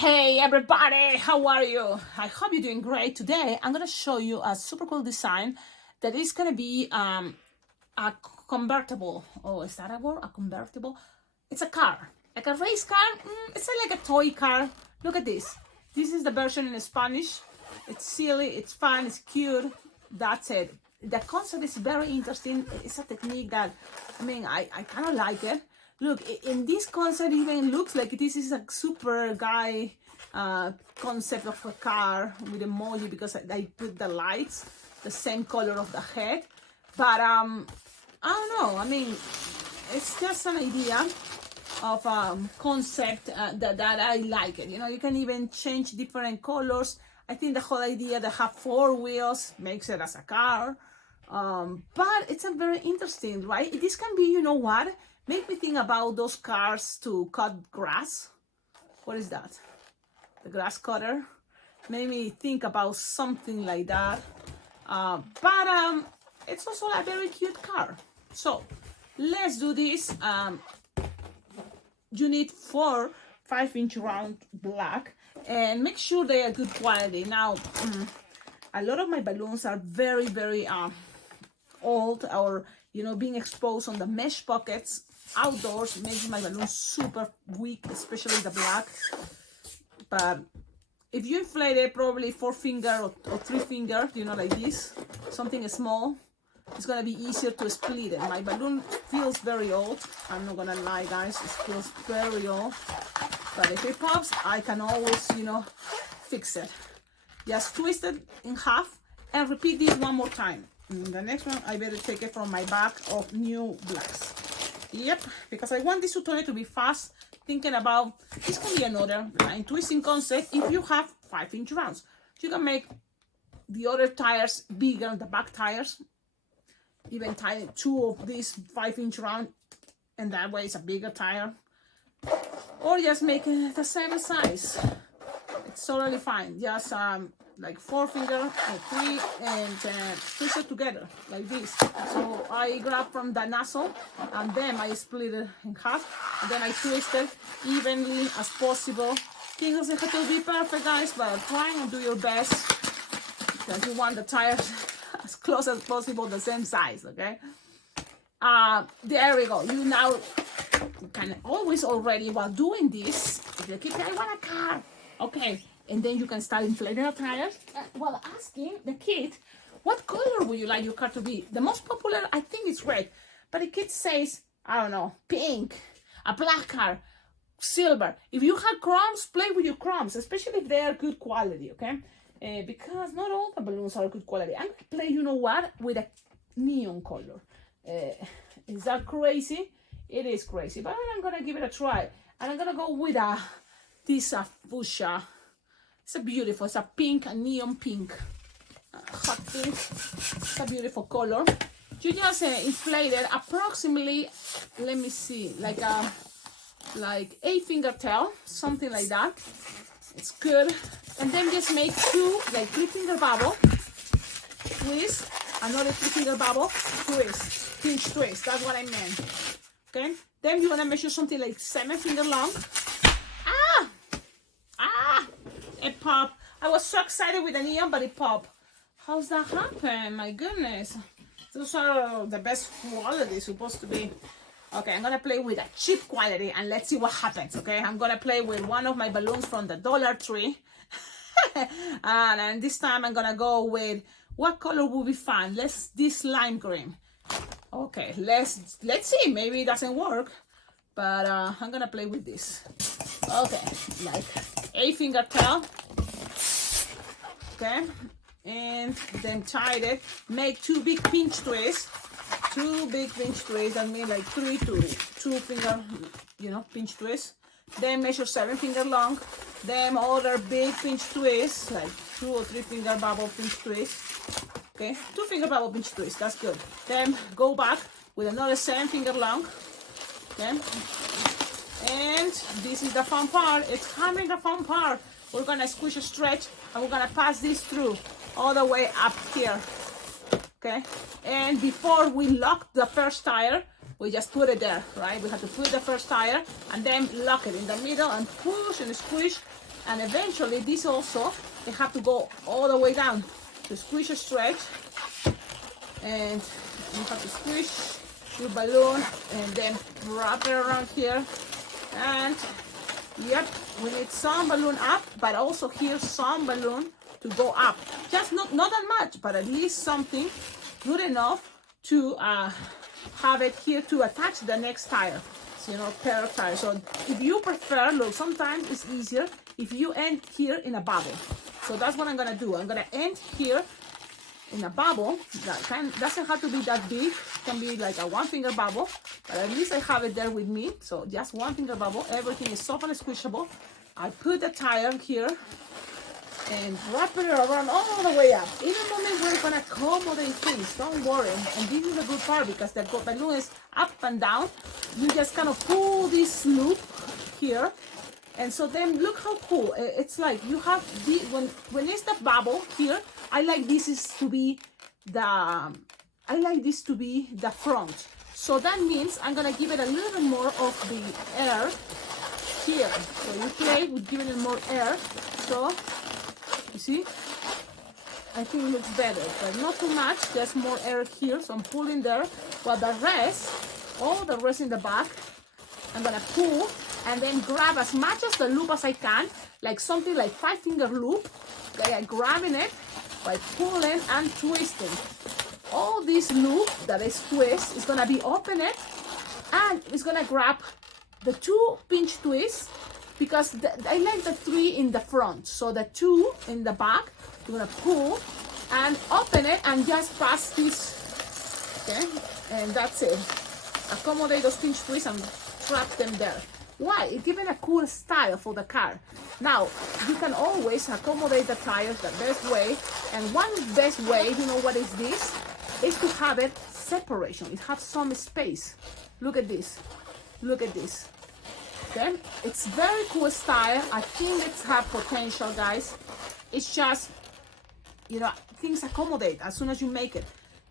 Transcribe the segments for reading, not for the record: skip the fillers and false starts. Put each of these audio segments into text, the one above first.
Hey everybody, how are you? I hope you're doing great. Today I'm gonna show you a super cool design that is gonna be a convertible. Oh, is that a word? A convertible? It's a car, like a race car. It's like a toy car. Look at this. This is the version in Spanish. It's silly, it's fun, it's cute. That's it. The concept is very interesting. It's a technique that, I kind of like it. Look, in this concept even looks like this is a super guy concept of a car with emoji, because I put the lights the same color of the head. But I don't know. It's just an idea of concept that I like it. You can even change different colors. I think the whole idea that have 4 wheels makes it as a car. But it's a very interesting, right? This can be, you know what? Make me think about those cars to cut grass. What is that? The grass cutter. Made me think about something like that. But it's also a very cute car. So let's do this. You need 4 5-inch round black, and make sure they are good quality. Now, a lot of my balloons are very, very old, or being exposed on the mesh pockets outdoors makes my balloon super weak, especially the black. But if you inflate it, probably 4 finger or 3 finger, like this, something small, it's gonna be easier to split it. My balloon feels very old. I'm not gonna lie, guys, it feels very old. But if it pops, I can always, fix it. Just twist it in half and repeat this one more time. The next one, I better take it from my bag of new blacks. Yep, because I want this tutorial to be fast. Thinking about this can be another line twisting concept. If you have 5-inch rounds, you can make the other tires bigger, the back tires. Even tie 2 of these 5-inch round, and that way it's a bigger tire. Or just make it the same size. It's totally fine. Just like 4 finger or 3, and twist it together like this. So I grab from the nozzle, and then I split it in half, and then I twist it evenly as possible. Things doesn't have to be perfect, guys, but try and do your best, because you want the tires as close as possible, the same size. Okay. There we go. You now can always already, while doing this, if you keep, I want a car. Okay. And then you can start inflating the tires while asking the kid, what color would you like your car to be? The most popular, I think, is red. But the kid says, I don't know, pink, a black car, silver. If you have crumbs, play with your crumbs, especially if they are good quality, okay? Because not all the balloons are good quality. I'm going to play, you know what, with a neon color. Is that crazy? It is crazy, but I'm going to give it a try. And I'm going to go with this fuchsia. It's a beautiful, it's a pink, a neon pink, hot pink. It's a beautiful color. You just inflate it approximately, let me see, like 8 finger tail, something like that. It's good. And then just make 2, like 3 finger bubble, twist, another 3 finger bubble, twist, pinch twist. That's what I meant. Okay. Then you wanna measure something like 7 finger long. It popped. I was so excited with the neon, but it popped. How's that happen? My goodness. Those are the best quality supposed to be. Okay, I'm gonna play with a cheap quality, and let's see what happens. Okay, I'm gonna play with one of my balloons from the Dollar Tree. And this time I'm gonna go with, what color will be fun? This lime green. Okay, let's see. Maybe it doesn't work, but I'm gonna play with this. Okay, like 8 finger tail. Okay, and then tie it. Make 2 big pinch twists. 2 big pinch twists. That means like 3 to 2 finger, pinch twists. Then measure 7 finger long. Then other big pinch twists, like 2 or 3 finger bubble pinch twist. Okay, 2 finger bubble pinch twist. That's good. Then go back with another 7 finger long. Okay. And this is the fun part. It's coming, the fun part. We're gonna squish a stretch, and we're gonna pass this through all the way up here. Okay. And before we lock the first tire, we just put it there, right? We have to put the first tire and then lock it in the middle and push and squish And eventually this also, they have to go all the way down to squish a stretch. And you have to squish your balloon and then wrap it around here. And yep, we need some balloon up, but also here some balloon to go up. Just not that much, but at least something good enough to have it here to attach the next tire. So, you know, pair of tires. So if you prefer, look, sometimes it's easier if you end here in a bubble. So that's what I'm gonna do. I'm gonna end here in a bubble that doesn't have to be that big. It can be like a one finger bubble, but at least I have it there with me. So just one finger bubble. Everything is soft and squishable. I put the tire here and wrap it around all the way up. In a moment we're gonna accommodate things, don't worry. And this is a good part because the balloon is up and down. You just kind of pull this loop here. And so then look how cool. It's like you have the, when it's the bubble here, I like this to be the front. So that means I'm gonna give it a little bit more of the air here. So you play with giving it more air. So you see, I think it looks better, but not too much. There's more air here, so I'm pulling there. But the rest, all the rest in the back, I'm gonna pull and then grab as much as the loop as I can, like something like 5-finger loop. Okay, I'm grabbing it by pulling and twisting. All this loop that is twist is gonna be open it, and it's gonna grab the 2 pinch twists, because I like the 3 in the front, so the 2 in the back, you're gonna pull and open it and just pass this, okay, and that's it. Accommodate those pinch twists and trap them there. Why? It's giving a cool style for the car. Now, you can always accommodate the tires the best way, and one best way, you know what is this? Is to have it separation. It has some space. Look at this. Look at this. Okay, it's very cool style. I think it's have potential, guys. It's just, you know, things accommodate as soon as you make it.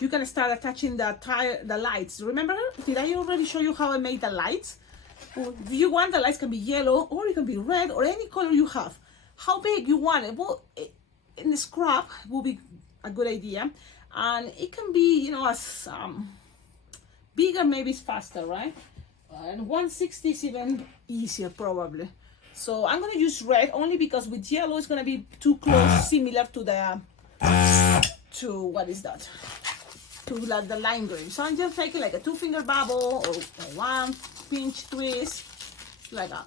You can start attaching the lights. Remember, did I already show you how I made the lights? Well, if you want, the lights can be yellow, or it can be red, or any color you have. How big you want it? Well, in the scrap will be a good idea, and it can be, you know, as bigger, maybe it's faster, right? And 160 is even easier probably. So I'm gonna use red only because with yellow it's gonna be too close, similar to the what is that? To like the lime green. So I'm just taking like a 2-finger bubble or 1 pinch twist, like a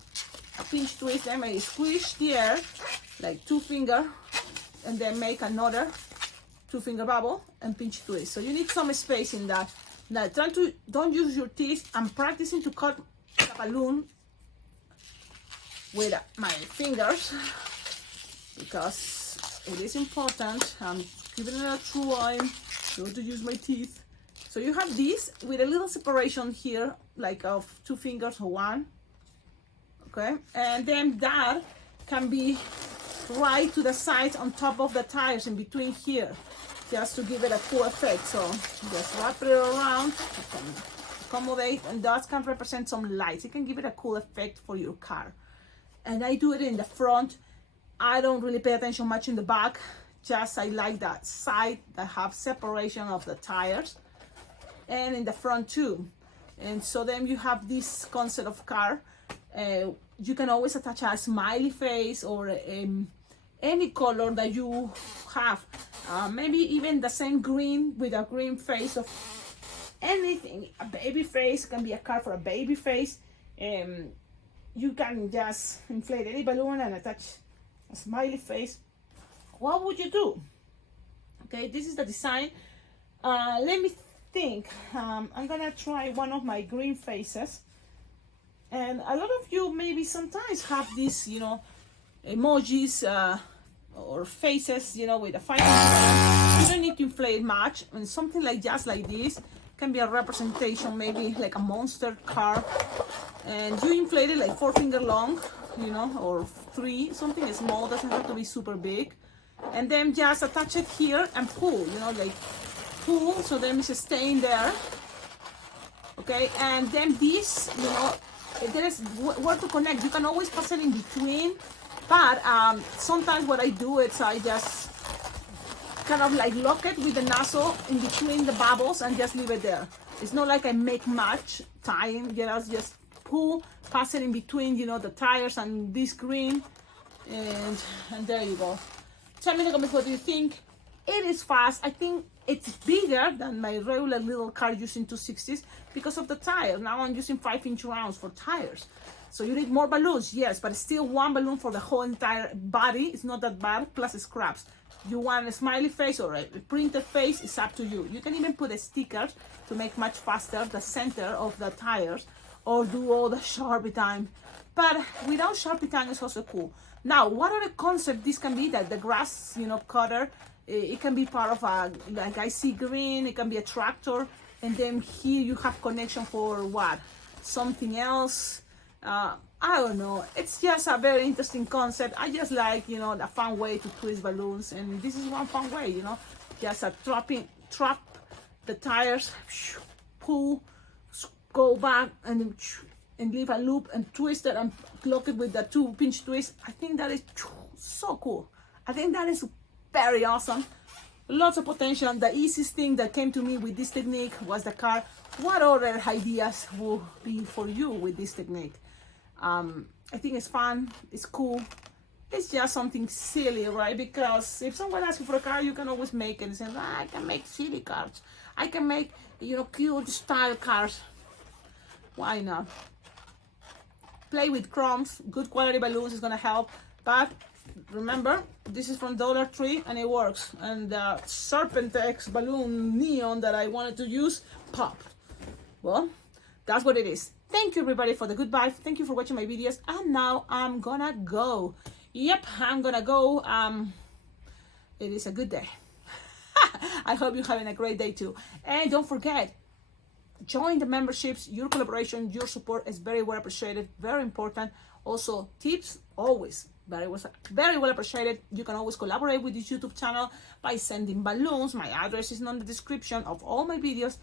pinch twist. Then I squish the air like 2-finger, and then make another 2-finger bubble and pinch twist. So you need some space in that. Now don't use your teeth. I'm practicing to cut the balloon with my fingers because it is important. I'm giving it a try. Don't to use my teeth. So you have this with a little separation here, like of 2 fingers or 1. Okay, and then that can be right to the sides on top of the tires in between here, just to give it a cool effect. So just wrap it around, accommodate, and that can represent some lights. It can give it a cool effect for your car. And I do it in the front. I don't really pay attention much in the back. Just I like that side that have separation of the tires, and in the front too. And so then you have this concept of car. You can always attach a smiley face or any color that you have. Maybe even the same green with a green face of anything. A baby face can be a car for a baby face. You can just inflate any balloon and attach a smiley face. What would you do? Okay, this is the design. Let me think. I'm gonna try one of my green faces. And a lot of you maybe sometimes have these, you know, emojis or faces, you know, with a fire. You don't need to inflate much. And something like just like this can be a representation, maybe like a monster car. And you inflate it like 4-finger long, you know, or 3, something small, doesn't have to be super big. And then just attach it here and pull, you know, like pull, so then it's staying there. Okay, and then this, you know, there is where to connect. You can always pass it in between But sometimes what I do is I just kind of like lock it with the nozzle in between the bubbles and just leave it there. It's not like I make much tying, just pull, pass it in between, the tires and this green, and there you go. Tell me in the comments what you think. It is fast. I think it's bigger than my regular little car using 260s because of the tire. Now I'm using 5-inch rounds for tires. So you need more balloons, yes, but still one balloon for the whole entire body. It's not that bad, plus scraps. You want a smiley face or a printed face, it's up to you. You can even put a sticker to make much faster the center of the tires, or do all the Sharpie time. But without Sharpie time, it's also cool. Now, what other concept this can be? That the grass, cutter, it can be part of a, like I see green, it can be a tractor, and then here you have connection for what? Something else. I don't know. It's just a very interesting concept. I just like, the fun way to twist balloons, and this is one fun way, just a trap the tires, pull, go back, and leave a loop and twist it and lock it with the 2-pinch twist. I think that is so cool. I think that is very awesome. Lots of potential. The easiest thing that came to me with this technique was the car. What other ideas will be for you with this technique? I think it's fun, it's cool, it's just something silly, right? Because if someone asks you for a car, you can always make it and say, I can make silly cars, I can make, cute style cars. Why not? Play with crumbs, good quality balloons is gonna help, but remember, this is from Dollar Tree and it works. And the Serpentex balloon neon that I wanted to use popped. Well, that's what it is. Thank you everybody for the good vibes. Thank you for watching my videos. And now I'm gonna go. Yep, I'm gonna go. It is a good day. I hope you're having a great day too. And don't forget, join the memberships. Your collaboration, your support is very well appreciated, very important. Also, tips, always very well appreciated. You can always collaborate with this YouTube channel by sending balloons. My address is in the description of all my videos.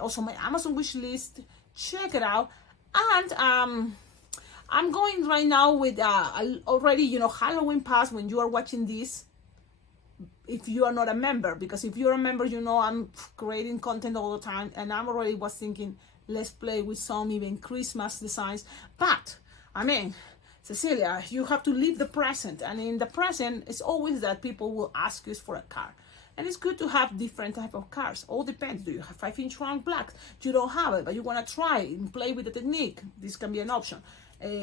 Also my Amazon wish list. Check it out. And I'm going right now with already, Halloween pass when you are watching this, if you are not a member, because if you're a member, I'm creating content all the time, and I'm already was thinking, let's play with some even Christmas designs. But I mean, Cecilia, you have to live the present, and in the present, it's always that people will ask you for a car. And it's good to have different type of cars. All depends. Do you have 5-inch round blacks? You don't have it, but you want to try and play with the technique. This can be an option.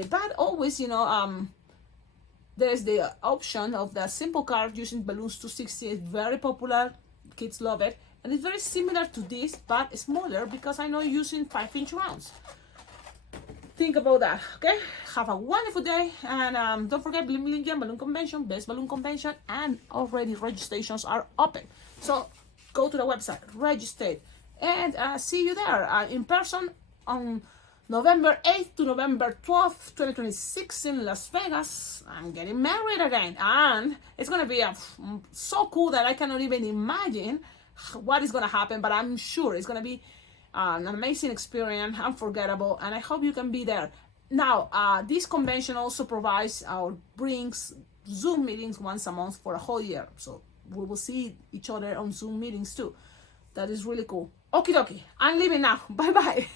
But always, there's the option of the simple car using balloons 260. It's very popular. Kids love it. And it's very similar to this, but smaller because I know using 5-inch rounds. Think about that, okay? Have a wonderful day, and don't forget Bling Balloon Convention, Best Balloon Convention, and already registrations are open. So go to the website, register, and see you there in person on November 8th to November 12th, 2026 in Las Vegas. I'm getting married again, and it's gonna be so cool that I cannot even imagine what is gonna happen, but I'm sure it's gonna be an amazing experience, unforgettable, and I hope you can be there. Now, this convention also provides or brings Zoom meetings once a month for a whole year. So we will see each other on Zoom meetings too. That is really cool. Okie dokie, I'm leaving now. Bye bye.